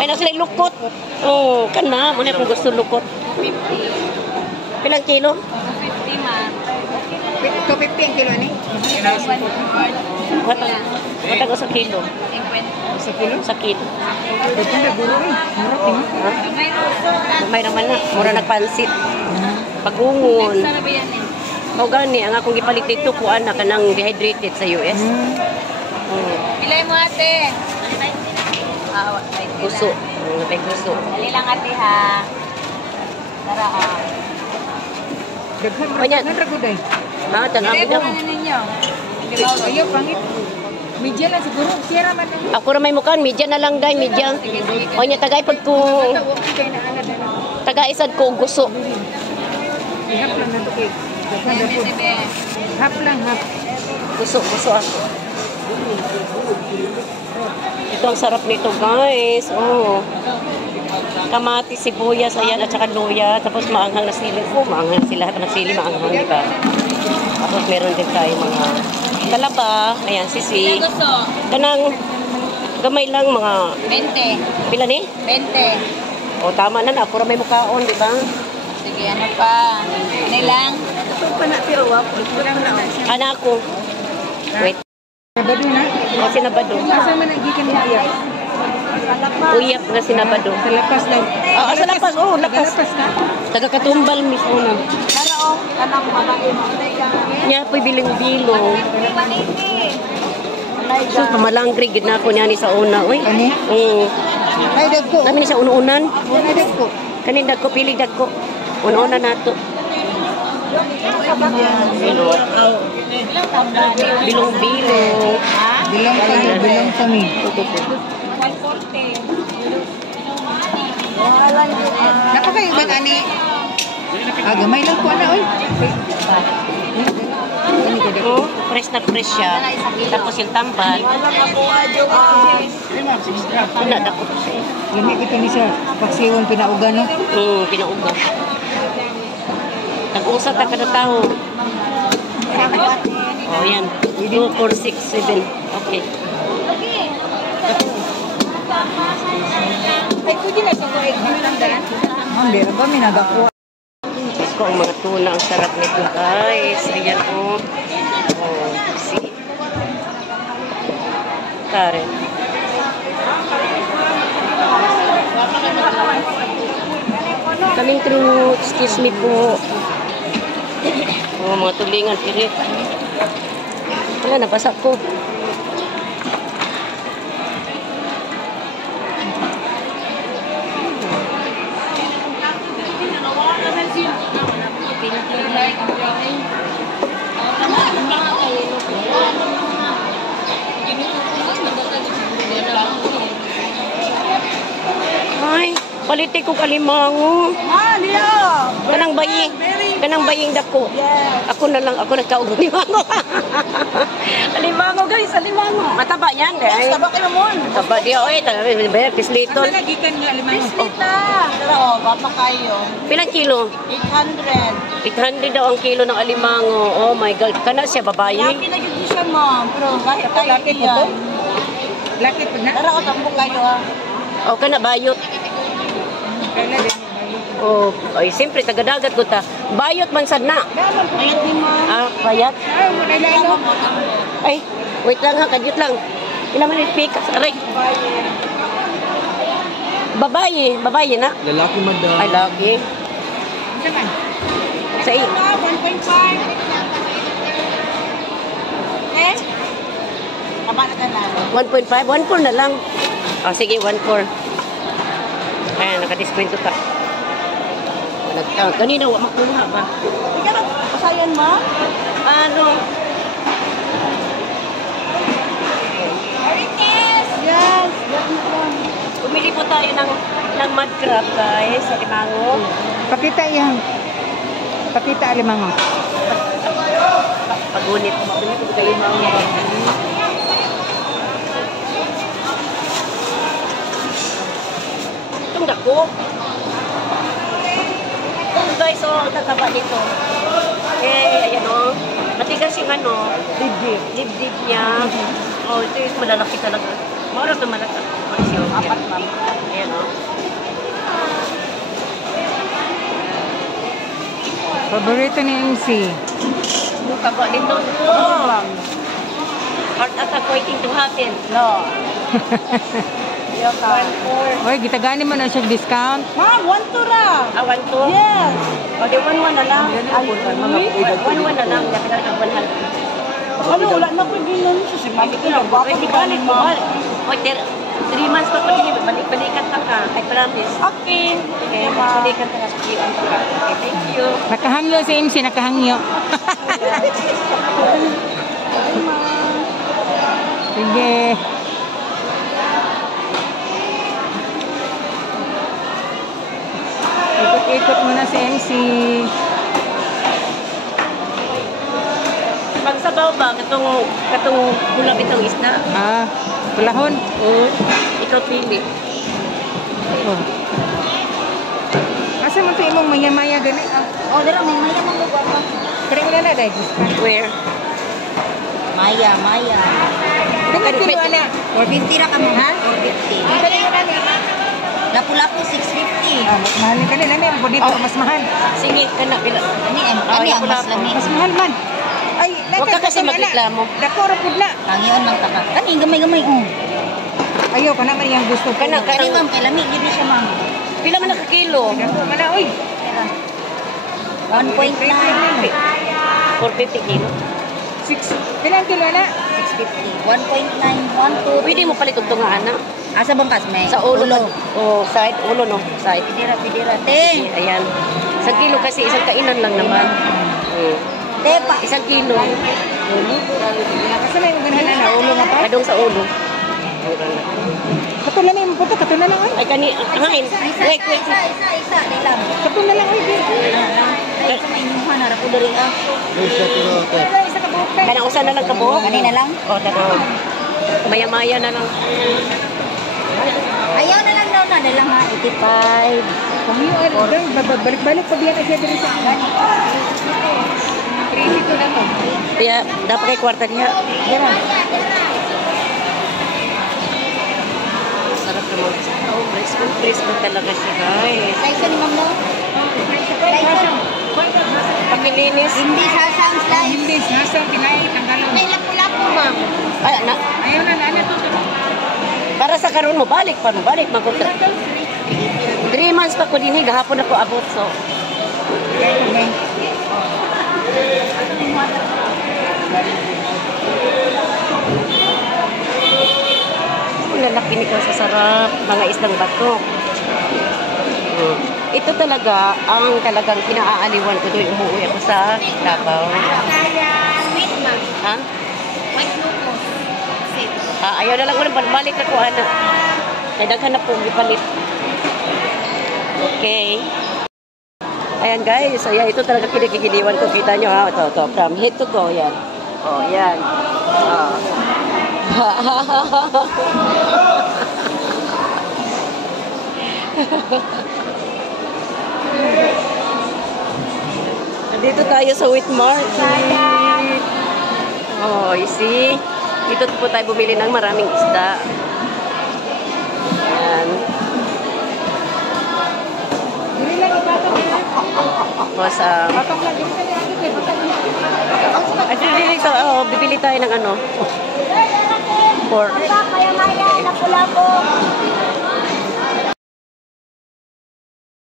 Ay, nasa lukot. Oh, kana. Muna kung gusto lukot. 50. Pilang kilo? 50 man. 250 ang kilo ni? Wata ko sa kilo. 50. Sa kilo? Sa kilo. Ito na guro eh. Murap eh. May naman na. Mura nagpansit. Pagungon. Next na ba yan eh? Mao gani ang akong gipalit dito ko anak kanang dehydrated sa US. Pilay mo ate. Gusto. May gusto. Dali lang ate ha. Tara ha. Daghan ragod eh. Ha, tanang Pilay bitaw. mo na ninyo. Ayaw, pangit. Media lang siguro. Sira man ang... Ako ra may mukan, media na lang dai, media. O nya tagay pag ko taga isad ko gusto. Hap lang na ito kay. Daghan ragod. Hap lang, hap. Gusto ako. Ito ang sarap nito, guys. Oh. Kamatis, sibuyas, ayan, at saka luya. Tapos maanghang na sili. Oh, maanghang sila. Lahat ng sili maanghang, di ba? Tapos meron din tayo mga talaba. Ayan, sisi. Kanang gamay lang mga... 20. Pila ni? 20. O, tama na na. Ako may mukhaon, di ba? Sige, ano pa? Ano lang? Ito pa na piawap. Kurang na. Anak ko. Wait. Nabado na? O, sinabado. Asa man nagikan mo iya? Uyap nga sinabado. Sa lapas daw. Oo, sa lapas. Oo, lapas. Lapas na? Taga-katumbal mismo na. Tara o. Anak mo na imo. Nya po'y biling-bilong. So, pamalanggrig, gid na ako niya ni sa una. Uy. Ani? Ay, dagko. Dami ni sa unuunan. Ay, dagko. Kanin dagko, pili dagko. Unuunan na to. Bilong-bilong. Bilang kami. Nako kayo ba ani? Gamay lang po na oy. Oh, fresh na fresh siya. Tapos yung tambal. Wala dako siya. Lami ito ni sa paksiwan pinaugan no. Pinauga. Nag-usap na kada tao. Oh, yan. 2, 4, 6, 7. Okay. Ay, pwede na sa ko ay lang. Hindi ba minagako? Ito ang mga tuna. Ang sarap nito, guys. Ayan, oh. Oh, see. Karen. Coming through. Excuse me po. Oh, mga tulingan. Pirit. Wala, nabasa ko. Ay, balite ko kalimango. Liya! Kanang baying dako. Ako na lang, ako nagkaugod ni Mango. Alimango guys, alimango. Mataba yan, guys. Taba kayo mo. Mataba di oy, talaga ba pislitol. Nagikan nga limango. Pislita! Tara o, bapa kayo. Pilang kilo? 800. 800 daw ang kilo ng alimango. Oh my god, kana siya babae. Laki na yun siya ma'am. Pero bakit tayo Laki po yan? to? Laki po na? Tara o, tambok kayo ha. Oh, kana bayot. Kailan din. Oh, ay siyempre tagadagat ko ta. Bayot man sad na. Ayat din ma'am. Ah, bayat. Ay, muna lang. Ay, wait lang ha, kadyot lang. Ilan man yung pick? Aray. Babae na. Lalaki madam. Ay, lagi. Saan? Sa 1.5. Eh? Tama na ka na. 1.5, 1.4 na lang. Oh, sige, 1.4. Ayan, nakadiskwento ka. Kanina, makuha ba? Ikaw na, pasayan ma? Ano? Yes! Bumili po tayo ng mud crab, guys, sa Limango. Pakita yan. Pakita limango. Pagunit. Pagunit ko sa Limango. Itong dako. Ito guys, oh, ang tataba nito. Eh, ayan oh. ano, Dibdib. dibdib niya. Oh, ito yung malalaki talaga. Mura ito malaki. Apat, ma'am. Ayan, oh. Paborito ni MC. Kaba dito. Oh. Heart attack waiting to happen. No. Yoka. Oy, gitagani mo na siya discount. Ma'am, 1-2 ra. Awan to. Yes. O, di 1-1 na lang. 1-1 na lang. Dahil ka 100. Ano, wala na ko ginan siya si ma'am. Ito lang, baka Pwede di balik galing mo. mo. O, 3 months pa ko din. Balik-balikan ka ka. I promise. Okay. Okay, balik-balikan ka sa kiwan ka. Okay, thank you. Nakahangyo si MC, nakahangyo. Sige. Ikot-ikot muna si MC. Pagsabaw ba, katong bulab itong isda? Ah, kulahon. Ikaw pili. Oh. Asa mo ito imong maya-maya gani? Ah, Oh, dala may maya mo ba? kaya mo na dahil discount. Where? Maya, maya. Tingnan kilo ana. 450 ra ka mo, ha? 450. Lapu-lapu 650. Ah, mas mahal ni kanila na yung dito, mas mahal. Sige, kana pila. Ani ang mas lami. Mas mahal man. Ay, Huwag ka kasi magreklamo. Dako ra pud na. Kangion lang taka. Kani gamay-gamay Ayaw ka naman yung gusto ko. Kana, Kani ma'am, kay lami gid ni siya ma'am. Pila man nakakilo? Dako man na, oy. 1.9. 450 kilo. 6. Kailan kilo na? 650. 1.912. Pwede mo palit ito nga, ana. Asa bang kasme? Sa ulo. Oh, side, ulo no. Side. Pidira, te. Ayan. Isang kilo kasi, isang kainan lang naman. Te pa. Isang kilo. Kasi may ganahan na ulo nga pa. Kadong sa ulo. Katulad na yung puto, katulad na lang oy. Ay, hangin. Wait. Isa, nilang. Katulad lang oy. Ay, sa may inyuhan, harap ko diri ah. Isa ka buhok tayo. Kanang usan na lang kabuhok. Kanina lang? O, tanaw. Maya-maya na lang. Ayaw na lang daw na, nilang ha, 85. Kumiyo ay balik-balik pa biyan siya diri sa gani. Prito na to. Kaya, dapat kay kwarta niya. Dira. Sarap naman. Oh, crispy talaga siya, guys. Slice ni ma'am no? Slice. Pakilinis. Hindi sasang slice. Hindi, nasa kinain tanggalan. May lapu-lapu ma'am. Ay, na. Ayaw na ano to. Para sa karon mo, balik magutra. 3 months pa ko din eh, gahapon ako abot, so. Ang lalaki nito sa sarap, mga isdang bato. Ito talaga, ang talagang kinaaaliwan ko doon umuwi ako sa Davao. Sweet ma'am. Ha? White lotus. Sweet. Ayaw na lang ko na balik ako, ana. Kaya daghan na po, ipalit. Okay. Ayan guys, ayan, ito talaga kinikigiliwan ko. Kita nyo ha, ito, from head to toe, yan. Oh, yan. Dito tayo sa Wheat Market. Oh, you see? Dito po tayo bumili ng maraming isda. Ayan. Tapos, bibili tayo ng ano? Pork. Kaya maya, lapu-lapu.